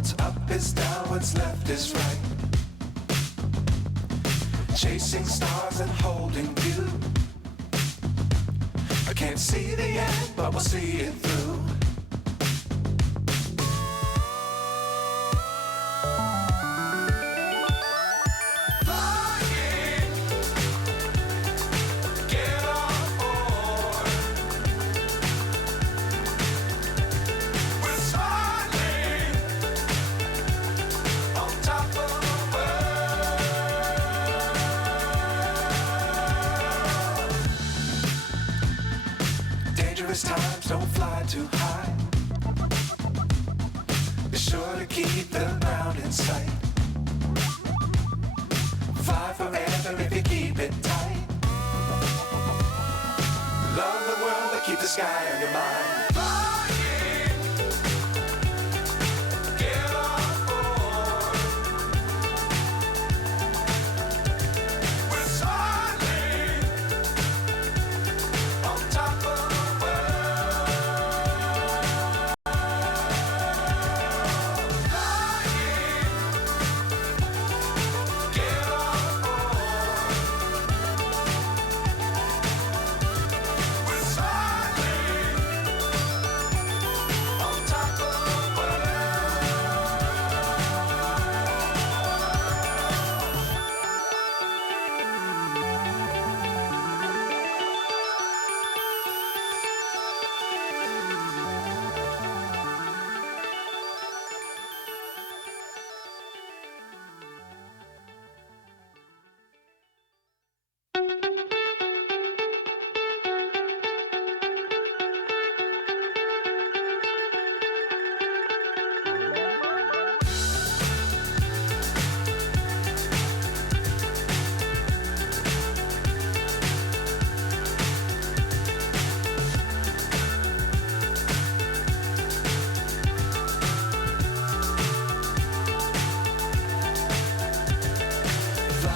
What's up is down, what's left is right. Chasing stars and holding you. I can't see the end, but we'll see it through. Dangerous times, don't fly too high. Be sure to keep the ground in sight. Fly forever if you keep it tight. Love the world, but keep the sky on your mind.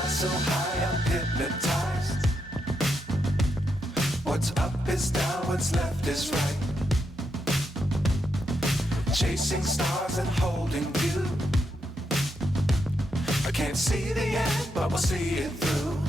So high, I'm hypnotized. What's up is down, what's left is right. Chasing stars and holding you. I can't see the end, but we'll see it through.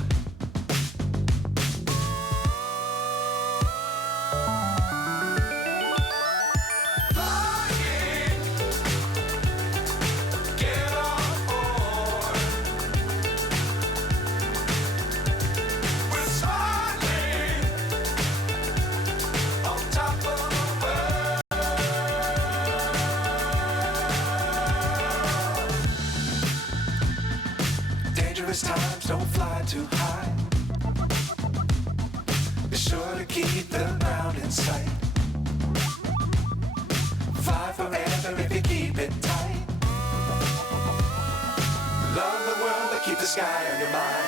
Dangerous times, don't fly too high. Be sure to keep the ground in sight. Fly forever if you keep it tight. Love the world, but keep the sky on your mind.